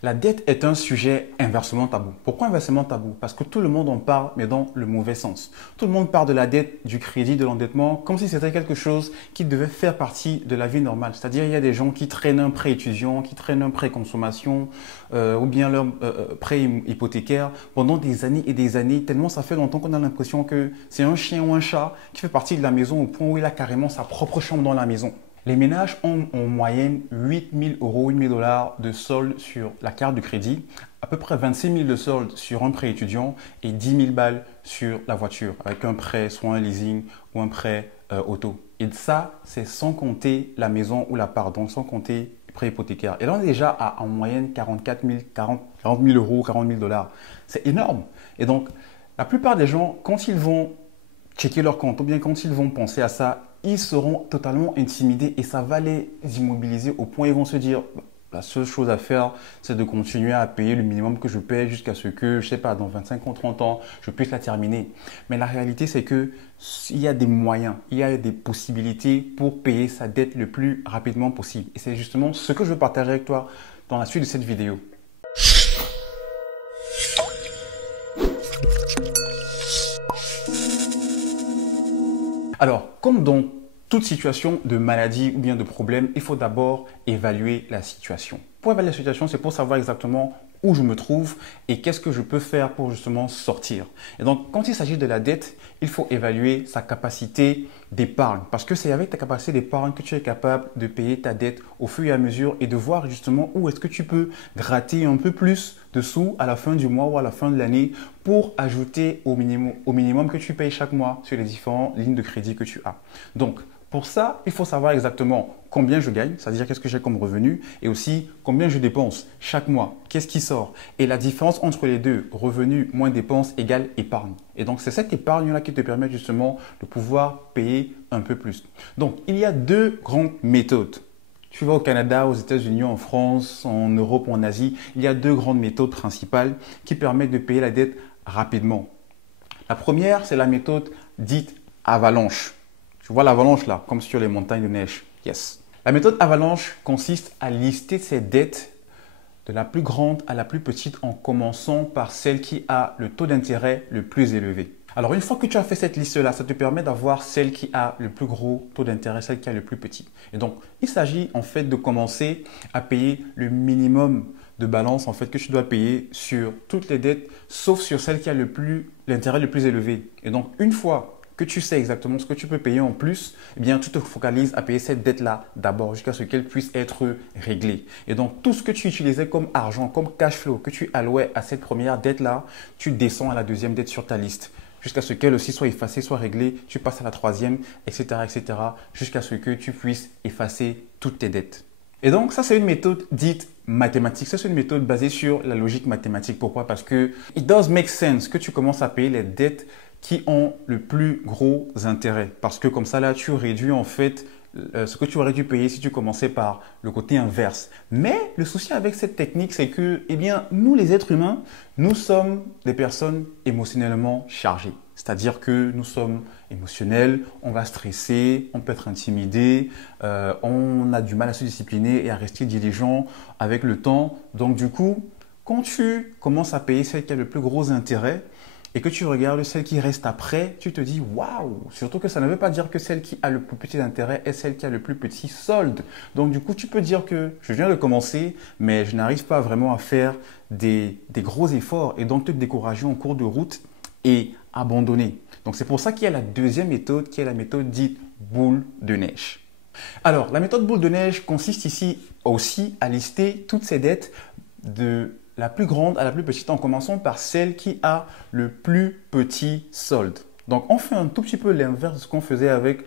La dette est un sujet inversement tabou. Pourquoi inversement tabou? Parce que tout le monde en parle, mais dans le mauvais sens. Tout le monde parle de la dette, du crédit, de l'endettement, comme si c'était quelque chose qui devait faire partie de la vie normale. C'est-à-dire, il y a des gens qui traînent un prêt étudiant, qui traînent un prêt consommation, ou bien leur prêt hypothécaire pendant des années et des années, tellement ça fait longtemps qu'on a l'impression que c'est un chien ou un chat qui fait partie de la maison au point où il a carrément sa propre chambre dans la maison. Les ménages ont en moyenne 8 000 euros, 8 000 dollars de solde sur la carte de crédit, à peu près 26 000 de solde sur un prêt étudiant et 10 000 balles sur la voiture, avec un prêt, soit un leasing ou un prêt auto. Et ça, c'est sans compter la maison ou l'appart, donc sans compter le prêt hypothécaire. Et là, on est déjà à en moyenne 44 000, 40 000 euros, 40 000 dollars. C'est énorme. Et donc, la plupart des gens, quand ils vont checker leur compte ou bien quand ils vont penser à ça, ils seront totalement intimidés et ça va les immobiliser au point où ils vont se dire la seule chose à faire, c'est de continuer à payer le minimum que je paye jusqu'à ce que, je sais pas, dans 25 ou 30 ans, je puisse la terminer. Mais la réalité, c'est que il y a des moyens, il y a des possibilités pour payer sa dette le plus rapidement possible. Et c'est justement ce que je veux partager avec toi dans la suite de cette vidéo. Alors, comme dans toute situation de maladie ou bien de problème, il faut d'abord évaluer la situation. Pour évaluer la situation, c'est pour savoir exactement où je me trouve et qu'est-ce que je peux faire pour justement sortir. Et donc, quand il s'agit de la dette, il faut évaluer sa capacité d'épargne parce que c'est avec ta capacité d'épargne que tu es capable de payer ta dette au fur et à mesure et de voir justement où est-ce que tu peux gratter un peu plus de sous à la fin du mois ou à la fin de l'année pour ajouter au minimum que tu payes chaque mois sur les différentes lignes de crédit que tu as. Donc, pour ça, il faut savoir exactement combien je gagne, c'est-à-dire qu'est-ce que j'ai comme revenu, et aussi combien je dépense chaque mois, qu'est-ce qui sort. Et la différence entre les deux, revenus moins dépenses égale épargne. Et donc, c'est cette épargne-là qui te permet justement de pouvoir payer un peu plus. Donc, il y a deux grandes méthodes. Tu vas au Canada, aux États-Unis, en France, en Europe, en Asie, il y a deux grandes méthodes principales qui permettent de payer la dette rapidement. La première, c'est la méthode dite avalanche. Tu vois l'avalanche là, comme sur les montagnes de neige. Yes. La méthode avalanche consiste à lister ses dettes de la plus grande à la plus petite en commençant par celle qui a le taux d'intérêt le plus élevé. Alors une fois que tu as fait cette liste-là, ça te permet d'avoir celle qui a le plus gros taux d'intérêt, celle qui a le plus petit. Et donc, il s'agit en fait de commencer à payer le minimum de balance en fait que tu dois payer sur toutes les dettes, sauf sur celle qui a l'intérêt le plus élevé. Et donc, une fois que tu sais exactement ce que tu peux payer en plus, eh bien, tu te focalises à payer cette dette-là d'abord jusqu'à ce qu'elle puisse être réglée. Et donc, tout ce que tu utilisais comme argent, comme cash flow, que tu allouais à cette première dette-là, tu descends à la deuxième dette sur ta liste jusqu'à ce qu'elle aussi soit effacée, soit réglée. Tu passes à la troisième, etc., etc., jusqu'à ce que tu puisses effacer toutes tes dettes. Et donc, ça, c'est une méthode dite mathématique. Ça, c'est une méthode basée sur la logique mathématique. Pourquoi? Parce que it does make sense que tu commences à payer les dettes qui ont le plus gros intérêt. Parce que comme ça, là, tu réduis en fait ce que tu aurais dû payer si tu commençais par le côté inverse. Mais le souci avec cette technique, c'est que, eh bien, nous, les êtres humains, nous sommes des personnes émotionnellement chargées. C'est-à-dire que nous sommes émotionnels, on va stresser, on peut être intimidé, on a du mal à se discipliner et à rester diligent avec le temps. Donc du coup, quand tu commences à payer celle qui a le plus gros intérêt, et que tu regardes celle qui reste après, tu te dis waouh! Surtout que ça ne veut pas dire que celle qui a le plus petit intérêt est celle qui a le plus petit solde. Donc du coup, tu peux dire que je viens de commencer, mais je n'arrive pas vraiment à faire des gros efforts et donc te décourager en cours de route et abandonner. Donc c'est pour ça qu'il y a la deuxième méthode qui est la méthode dite boule de neige. Alors, la méthode boule de neige consiste ici aussi à lister toutes ces dettes de la plus grande à la plus petite en commençant par celle qui a le plus petit solde. Donc, on fait un tout petit peu l'inverse de ce qu'on faisait avec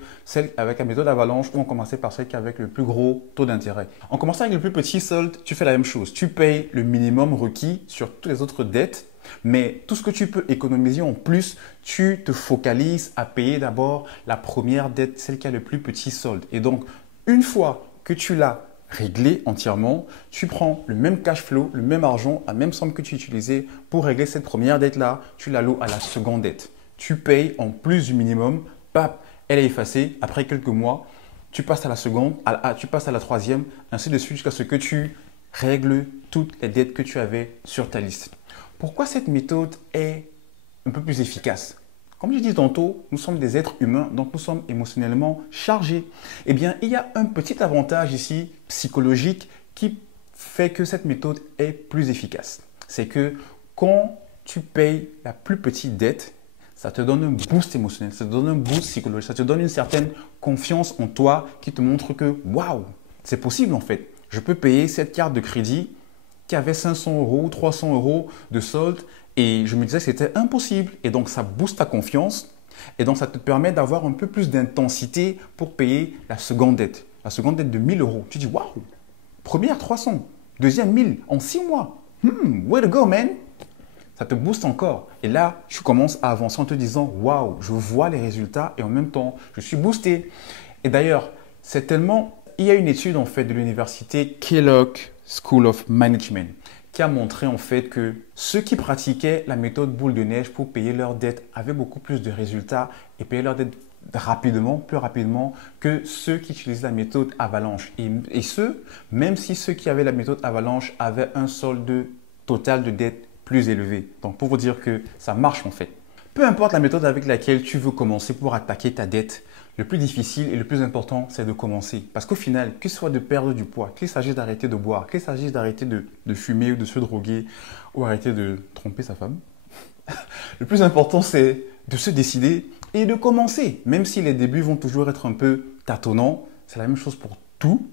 la méthode avalanche où on commençait par celle qui avait le plus gros taux d'intérêt. En commençant avec le plus petit solde, tu fais la même chose. Tu payes le minimum requis sur toutes les autres dettes, mais tout ce que tu peux économiser en plus, tu te focalises à payer d'abord la première dette, celle qui a le plus petit solde. Et donc, une fois que tu l'as réglé entièrement, tu prends le même cash flow, le même argent, la même somme que tu utilisais pour régler cette première dette-là, tu l'alloues à la seconde dette. Tu payes en plus du minimum, pap, elle est effacée. Après quelques mois, tu passes à la seconde, tu passes à la troisième, ainsi de suite jusqu'à ce que tu règle toutes les dettes que tu avais sur ta liste. Pourquoi cette méthode est un peu plus efficace? Comme j'ai dit tantôt, nous sommes des êtres humains, donc nous sommes émotionnellement chargés. Eh bien, il y a un petit avantage ici psychologique qui fait que cette méthode est plus efficace. C'est que quand tu payes la plus petite dette, ça te donne un boost émotionnel, ça te donne un boost psychologique, ça te donne une certaine confiance en toi qui te montre que waouh, c'est possible en fait. Je peux payer cette carte de crédit qui avait 500 euros, 300 euros de solde et je me disais que c'était impossible. Et donc ça booste ta confiance et donc ça te permet d'avoir un peu plus d'intensité pour payer la seconde dette. La seconde dette de 1000 euros. Tu dis waouh, première 300, deuxième 1000 en 6 mois. Way to go man! Ça te booste encore. Et là, tu commences à avancer en te disant waouh, je vois les résultats et en même temps, je suis boosté. Et d'ailleurs, c'est tellement. Il y a une étude en fait de l'université Kellogg School of Management qui a montré en fait que ceux qui pratiquaient la méthode boule de neige pour payer leurs dettes avaient beaucoup plus de résultats et payaient leurs dettes rapidement, plus rapidement que ceux qui utilisent la méthode avalanche. Et ce, même si ceux qui avaient la méthode avalanche avaient un solde total de dettes plus élevé. Donc pour vous dire que ça marche en fait. Peu importe la méthode avec laquelle tu veux commencer pour attaquer ta dette, le plus difficile et le plus important, c'est de commencer. Parce qu'au final, qu'il soit de perdre du poids, qu'il s'agisse d'arrêter de boire, qu'il s'agisse d'arrêter de fumer ou de se droguer ou arrêter de tromper sa femme, le plus important, c'est de se décider et de commencer. Même si les débuts vont toujours être un peu tâtonnants, c'est la même chose pour tout.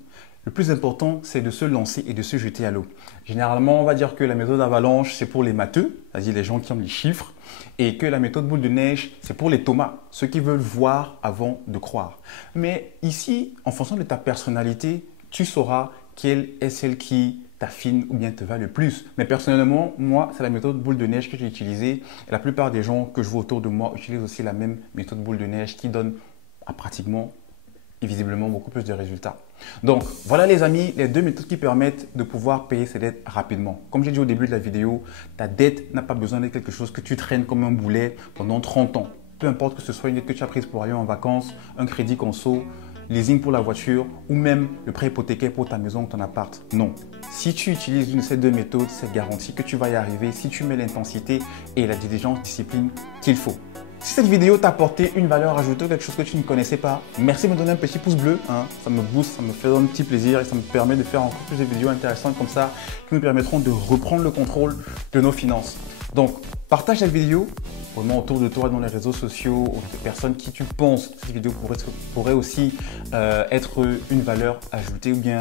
Le plus important, c'est de se lancer et de se jeter à l'eau. Généralement, on va dire que la méthode avalanche, c'est pour les matheux, c'est-à-dire les gens qui aiment les chiffres, et que la méthode boule de neige, c'est pour les Thomas, ceux qui veulent voir avant de croire. Mais ici, en fonction de ta personnalité, tu sauras quelle est celle qui t'affine ou bien te va le plus. Mais personnellement, moi, c'est la méthode boule de neige que j'ai utilisée. Et la plupart des gens que je vois autour de moi utilisent aussi la même méthode boule de neige qui donne à pratiquement et visiblement beaucoup plus de résultats. Donc voilà les amis, les deux méthodes qui permettent de pouvoir payer ses dettes rapidement. Comme j'ai dit au début de la vidéo, ta dette n'a pas besoin d'être quelque chose que tu traînes comme un boulet pendant 30 ans. Peu importe que ce soit une dette que tu as prise pour aller en vacances, un crédit conso, leasing pour la voiture ou même le prêt hypothécaire pour ta maison ou ton appart. Non. Si tu utilises une de ces deux méthodes, c'est garanti que tu vas y arriver si tu mets l'intensité et la diligence, discipline qu'il faut. Si cette vidéo t'a apporté une valeur ajoutée, quelque chose que tu ne connaissais pas, merci de me donner un petit pouce bleu. Ça me booste, ça me fait un petit plaisir et ça me permet de faire encore plus de vidéos intéressantes comme ça qui nous permettront de reprendre le contrôle de nos finances. Donc, partage cette vidéo vraiment autour de toi dans les réseaux sociaux, aux personnes qui tu penses que cette vidéo pourrait aussi être une valeur ajoutée ou bien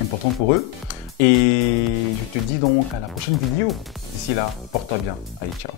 importante pour eux. Et je te dis donc à la prochaine vidéo. D'ici là, porte-toi bien. Allez, ciao.